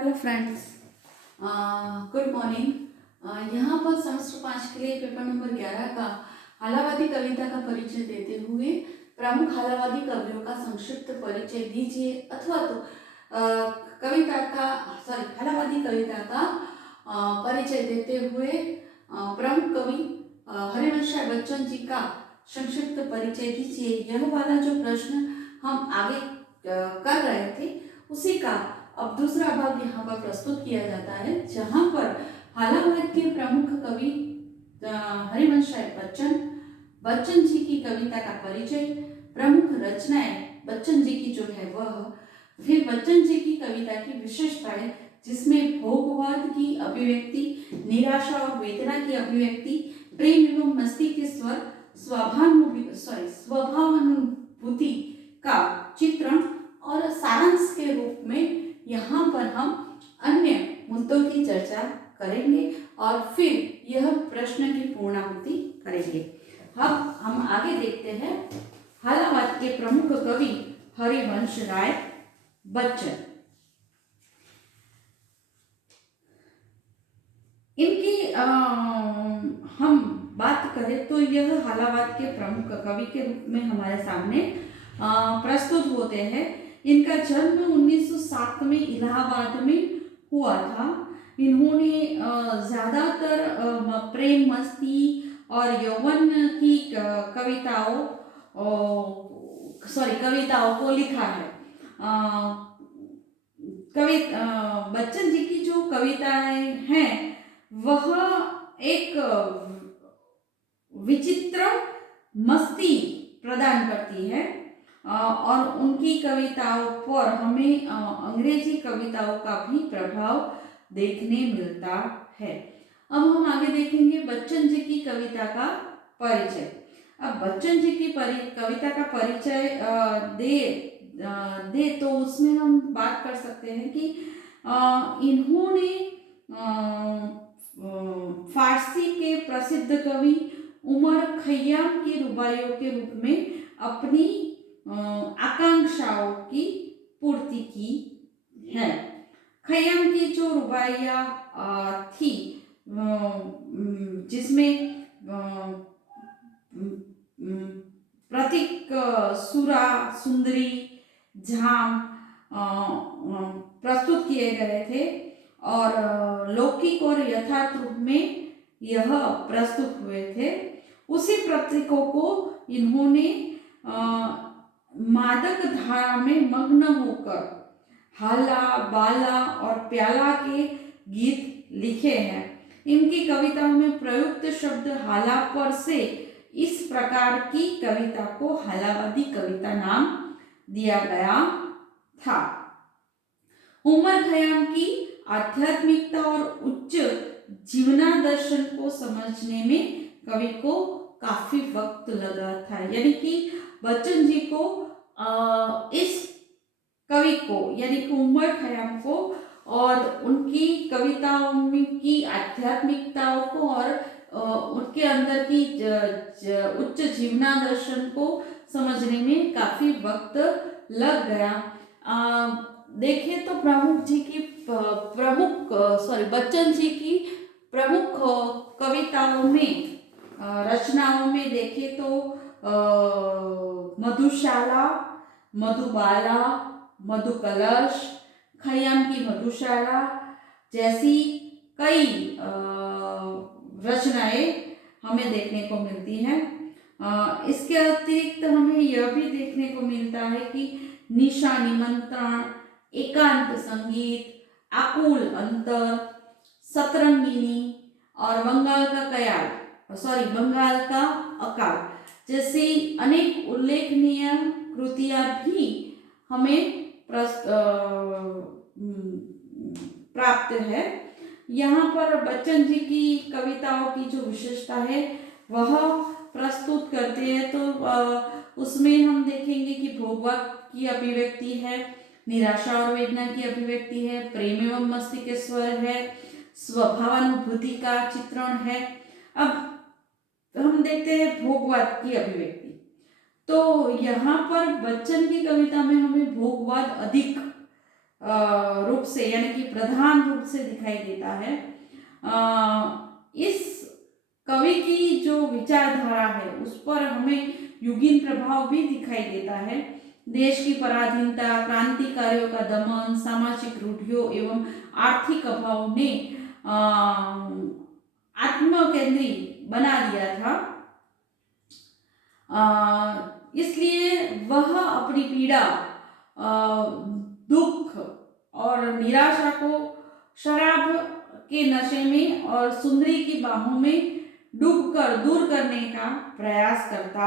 Hello friends, good morning. यहाँ पर semester 5 के लिए पेपर नंबर 11 का हालावादी कविता का परिचय देते हुए प्रमुख हालावादी कवियों का संक्षिप्त परिचय दीजिए, अथवा तो हालावादी कविता का परिचय देते हुए प्रमुख कवि हरिवंश राय बच्चन जी का संक्षिप्त परिचय दीजिए। यह वाला जो प्रश्न हम आगे कर रहे थे उसी का अब दूसरा भाग यहाँ पर प्रस्तुत किया जाता है, जहाँ पर हालावाद के प्रमुख कवि हरिवंश राय बच्चन जी की कविता का परिचय, प्रमुख रचनाएं बच्चन जी की जो है वह, फिर बच्चन जी की कविता की विशेषताएं जिसमें भोगवाद की अभिव्यक्ति, निराशा और वेदना की अभिव्यक्ति, प्रेम एवं मस्ती के स्वर, स्वभावानुभूति का चित्रण और सारांश के रूप में यहाँ पर हम अन्य मुद्दों की चर्चा करेंगे और फिर यह प्रश्न की पूर्णाहुति करेंगे। अब हम आगे देखते हैं हालावाद के प्रमुख कवि हरिवंश राय बच्चन। इनकी हम बात करें तो यह हालावाद के प्रमुख कवि के रूप में हमारे सामने प्रस्तुत होते हैं। इनका जन्म 1907 में इलाहाबाद में हुआ था। इन्होंने ज़्यादातर प्रेम, मस्ती और यौवन की कविताओं को लिखा है। बच्चन जी की जो कविताएं हैं वह एक विचित्र मस्ती प्रदान करती है और उनकी कविताओं पर हमें अंग्रेजी कविताओं का भी प्रभाव देखने मिलता है। अब हम आगे देखेंगे बच्चन जी की कविता का परिचय। अब बच्चन जी की कविता का परिचय दे तो उसमें हम बात कर सकते हैं कि इन्होंने फारसी के प्रसिद्ध कवि उमर खयाम की रुबाइयों के रूप में अपनी आकांक्षाओं की पूर्ति की है। खयाम की जो रुबाइयाँ थी जिसमें प्रतीक, सुरा, सुंदरी, झाम प्रस्तुत किए गए थे और लौकिक और यथार्थ रूप में यह प्रस्तुत हुए थे। उसी प्रतीकों को इन्होंने मादक धारा में मग्न होकर हाला, बाला और प्याला के गीत लिखे हैं। इनकी कविताओं में प्रयुक्त शब्द हाला पर से इस प्रकार की कविता को हालावादी कविता नाम दिया गया था। उमर खयाम की आध्यात्मिकता और उच्च जीवना दर्शन को समझने में कवि को काफी वक्त लगा था। यानी कि बच्चन जी को इस कवि को यानी कि उमर खयाम को और उनकी कविताओं में की आध्यात्मिकताओं को और उनके अंदर की उच्च जीवना दर्शन को समझने में काफी वक्त लग गया। देखें तो बच्चन जी की प्रमुख कविताओं में रचनाओं में देखें तो मधुशाला, मधुबाला, मधुकलश, खयाम की मधुशाला जैसी कई रचनाएं हमें देखने को मिलती हैं। इसके अतिरिक्त हमें यह भी देखने को मिलता है कि निशा निमंत्रण, एकांत संगीत, आकुल अंतर, सतरंगिनी और बंगाल का अकाल जैसी अनेक उल्लेखनीय कृतियां भी हमें प्राप्त है। यहाँ पर बच्चन जी की कविताओं की जो विशेषता है वह प्रस्तुत करते हैं तो उसमें हम देखेंगे कि भोगवाद की अभिव्यक्ति है, निराशा और वेदना की अभिव्यक्ति है, प्रेम एवं मस्ती के स्वर है, स्वभावानुभूति का चित्रण है। अब हम देखते हैं भोगवाद की अभिव्यक्ति। तो यहाँ पर बच्चन की कविता में हमें भोगवाद अधिक रूप से यानी कि प्रधान रूप से दिखाई देता है। इस कवि की जो विचारधारा है उस पर हमें युगीन प्रभाव भी दिखाई देता है। देश की पराधीनता, क्रांतिकारियों का दमन, सामाजिक रूढ़ियों एवं आर्थिक अभाव ने आत्मकेंद्री बना दिया था। इसलिए वह अपनी पीड़ा, दुख और निराशा को शराब के नशे में और सुंदरी की बाहों में डूबकर दूर करने का प्रयास करता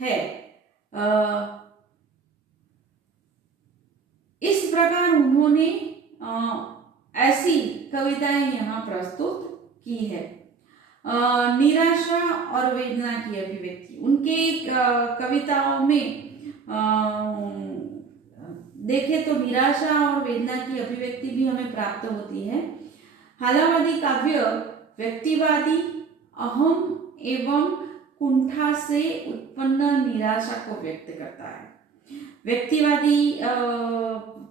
है। इस प्रकार उन्होंने ऐसी कविताएं यहाँ प्रस्तुत की है। निराशा और वेदना की अभिव्यक्ति उनके कविताओं में देखें तो निराशा और वेदना की अभिव्यक्ति भी हमें प्राप्त होती है। हालावादी काव्य व्यक्तिवादी अहम एवं कुंठा से उत्पन्न निराशा को व्यक्त करता है। व्यक्तिवादी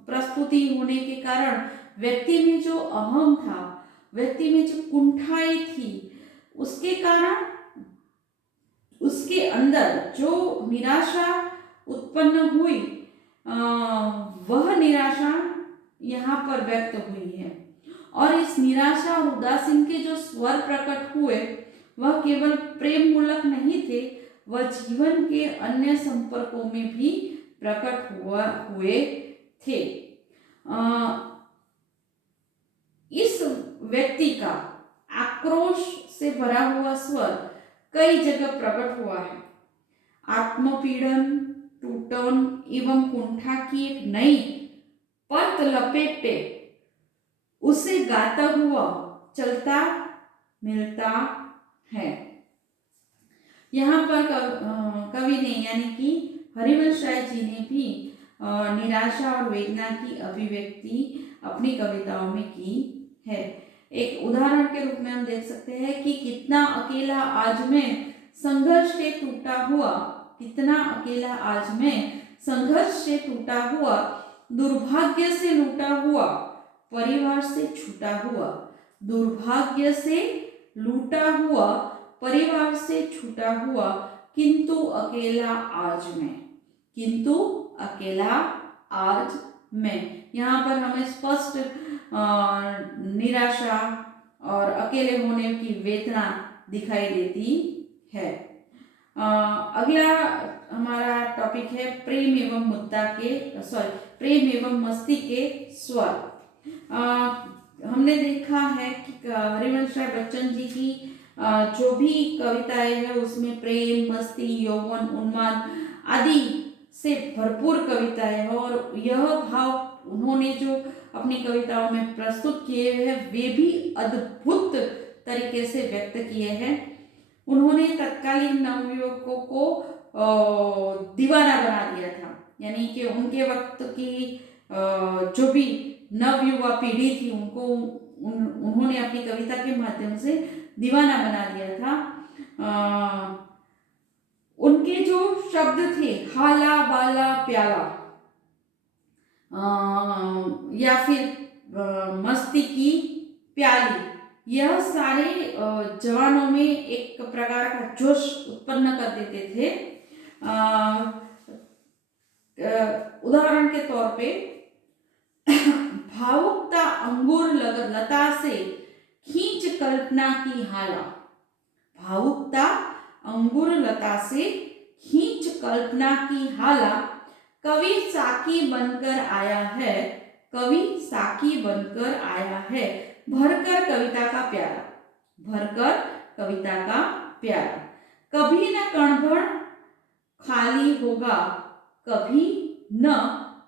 प्रस्तुति होने के कारण व्यक्ति में जो अहम था, व्यक्ति में जो कुंठाएं थी, उसके कारण उसके अंदर जो निराशा उत्पन्न हुई, वह निराशा यहाँ पर व्यक्त हुई है। और इस निराशा और उदासीन के जो स्वर प्रकट हुए वह केवल प्रेम मूलक नहीं थे, वह जीवन के अन्य संपर्कों में भी प्रकट हुए थे। इस व्यक्ति का आक्रोश से भरा हुआ स्वर कई जगह प्रकट हुआ है। आत्मपीड़न, टूटन एवं कुंठा की एक नई परत लपेटे उसे गाता हुआ चलता मिलता है। यहाँ पर कवि ने यानी कि हरिवंश राय जी ने भी निराशा और वेदना की अभिव्यक्ति अपनी कविताओं में की है। एक उदाहरण के रूप में हम देख सकते हैं कि कितना अकेला आज मैं संघर्ष से टूटा हुआ, कितना अकेला आज मैं संघर्ष से टूटा हुआ, दुर्भाग्य से लूटा हुआ, परिवार से छूटा हुआ, दुर्भाग्य से लूटा हुआ, परिवार से छूटा हुआ, किंतु अकेला आज मैं, किंतु अकेला आज मैं। यहाँ पर हमें स्पष्ट निराशा और अकेले होने की वेदना दिखाई देती है। अगला हमारा टॉपिक है प्रेम एवं मुद्दा के प्रेम एवं मस्ती के स्वर। हमने देखा है कि हरिवंश राय बच्चन जी की जो भी कविताएं हैं उसमें प्रेम, मस्ती, यौवन, उन्माद आदि से भरपूर कविताएं हैं और यह भाव उन्होंने जो अपनी कविताओं में प्रस्तुत किए हैं वे भी अद्भुत तरीके से व्यक्त किए हैं। उन्होंने तत्कालीन नवयुवकों को दीवाना बना दिया था, यानी कि उनके वक्त की जो भी नवयुवा पीढ़ी थी उनको उन्होंने अपनी कविता के माध्यम से दीवाना बना दिया था। उनके जो शब्द थे हाला, बाला, प्याला या फिर मस्ती की प्याली, यह सारे जवानों में एक प्रकार का जोश उत्पन्न कर देते थे। उदाहरण के तौर पे भावुकता अंगूर लता से खींच कल्पना की हाला, भावुकता अंगूर लता से खींच कल्पना की हाला, कवि साकी बनकर आया है, कवि साकी बनकर आया है, भरकर कविता का प्यारा, भरकर कविता का प्यारा, कभी न कण भर खाली होगा, कभी न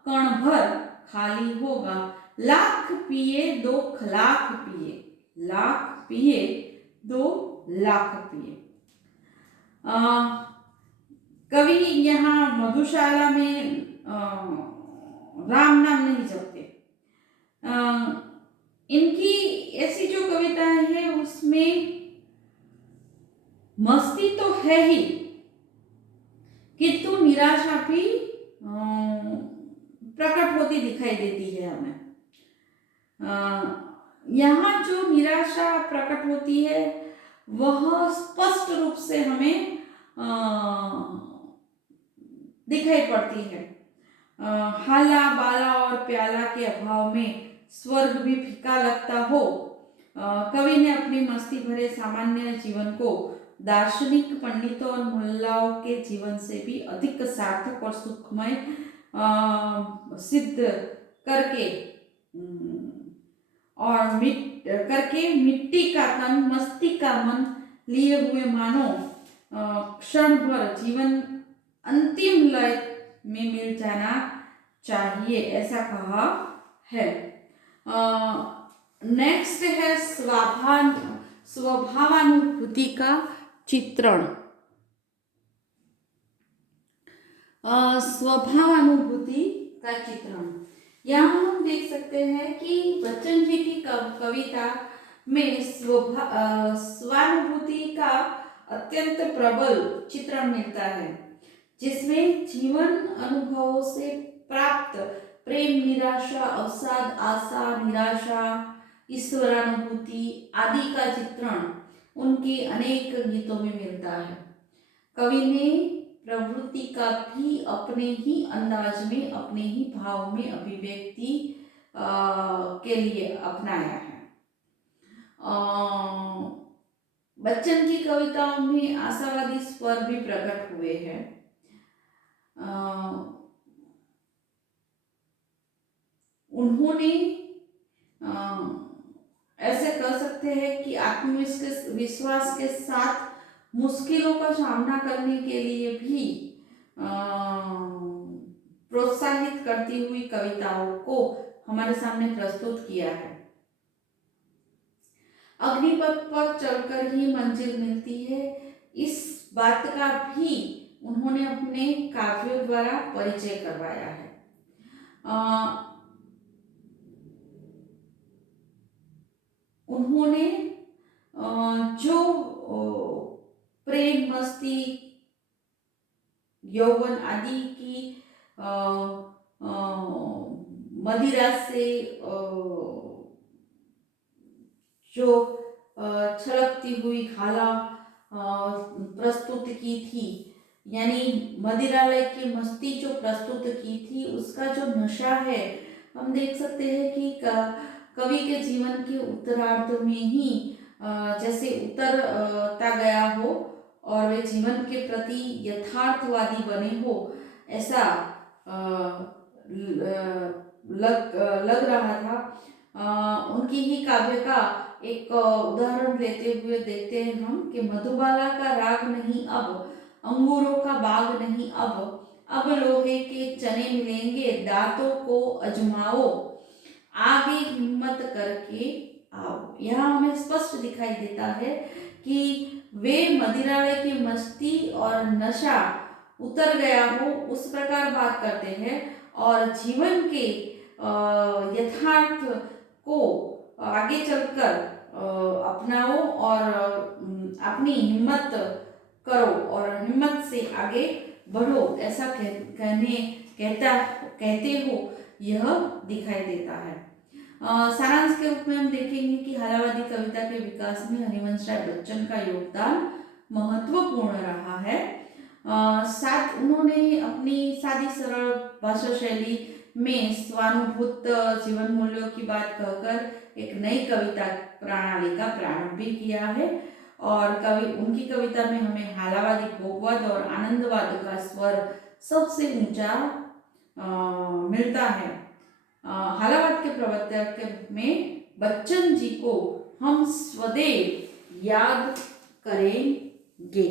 कण भर खाली होगा, लाख पिए 2 लाख पिए, लाख पिए 2 लाख पिए। कवि यहाँ मधुशाला में राम नाम नहीं जपते। इनकी ऐसी जो कविताएं हैं उसमें मस्ती तो है ही, किंतु निराशा भी प्रकट होती दिखाई दिखाई देती है हमें। यहाँ जो निराशा प्रकट होती है वह स्पष्ट रूप से हमें दिखाई पड़ती है। हाला बाला और प्याला के अभाव में स्वर्ग भी फीका लगता हो। कवि ने अपनी मस्ती भरे सामान्य जीवन को दार्शनिक पंडितों और मुल्लाओं के जीवन से भी अधिक सार्थक और सुखमय सिद्ध करके मिट्टी का तन मस्ती का मन लिए हुए मानो क्षण भर जीवन अंतिम लय में मिल जाना चाहिए, ऐसा कहा है। नेक्स्ट है स्वभावानुभूति का चित्रण। स्वभावानुभूति का चित्रण, यहाँ हम देख सकते हैं कि बच्चन जी की कविता में स्वानुभूति का अत्यंत प्रबल चित्रण मिलता है, जिसमें जीवन अनुभवों से प्राप्त प्रेम, निराशा, अवसाद, आशा, निराशा, ईश्वरानुभूति आदि का चित्रण उनके अनेक गीतों में मिलता है। कवि ने प्रवृत्ति का भी अपने ही अंदाज में, अपने ही भाव में अभिव्यक्ति के लिए अपनाया है। बच्चन की कविताओं में आशावादी स्वर भी प्रकट हुए हैं। उन्होंने ऐसे कह सकते हैं कि आत्मविश्वास के साथ मुश्किलों का सामना करने के लिए भी प्रोत्साहित करती हुई कविताओं को हमारे सामने प्रस्तुत किया है। अग्निपथ पर चलकर ही मंजिल मिलती है, इस बात का भी उन्होंने अपने काव्यों द्वारा परिचय करवाया है। उन्होंने जो प्रेम, मस्ती, यौवन आदि की मदिरा से जो छलकती हुई हाला प्रस्तुत की थी, यानी मदिरालय की मस्ती जो प्रस्तुत की थी, उसका जो नशा है, हम देख सकते हैं कि कवि के जीवन के उत्तरार्ध में ही जैसे उतरता गया हो और वे जीवन के प्रति यथार्थवादी बने हो, ऐसा लग रहा था। उनकी ही काव्य का एक उदाहरण लेते हुए देखते हैं हम कि मधुबाला का राग नहीं अब, अंगूरों का बाग नहीं अब लोहे के चने मिलेंगे, दांतों को अजमाओ, आगे हिम्मत करके आओ। यहाँ हमें स्पष्ट दिखाई देता है कि वे मदिरालय की मस्ती और नशा उतर गया हो उस प्रकार बात करते हैं और जीवन के यथार्थ को आगे चलकर अपनाओ और अपनी हिम्मत करो और हिम्मत से आगे बढ़ो, ऐसा कहते हो यह दिखाई देता है। सारांश के रूप में हम देखेंगे कि हालावादी कविता के विकास में हरिवंश राय बच्चन का योगदान महत्वपूर्ण रहा है। साथ उन्होंने अपनी सादी सरल भाषा शैली में स्वानुभूत जीवन मूल्यों की बात कहकर एक नई कविता प्रणाली का प्रारंभ भी किया है और उनकी कविता में हमें हालावादी भोगवाद और आनंदवाद का स्वर सबसे ऊंचा मिलता है। हालावाद के प्रवर्तक के रूप में बच्चन जी को हम सदैव याद करेंगे।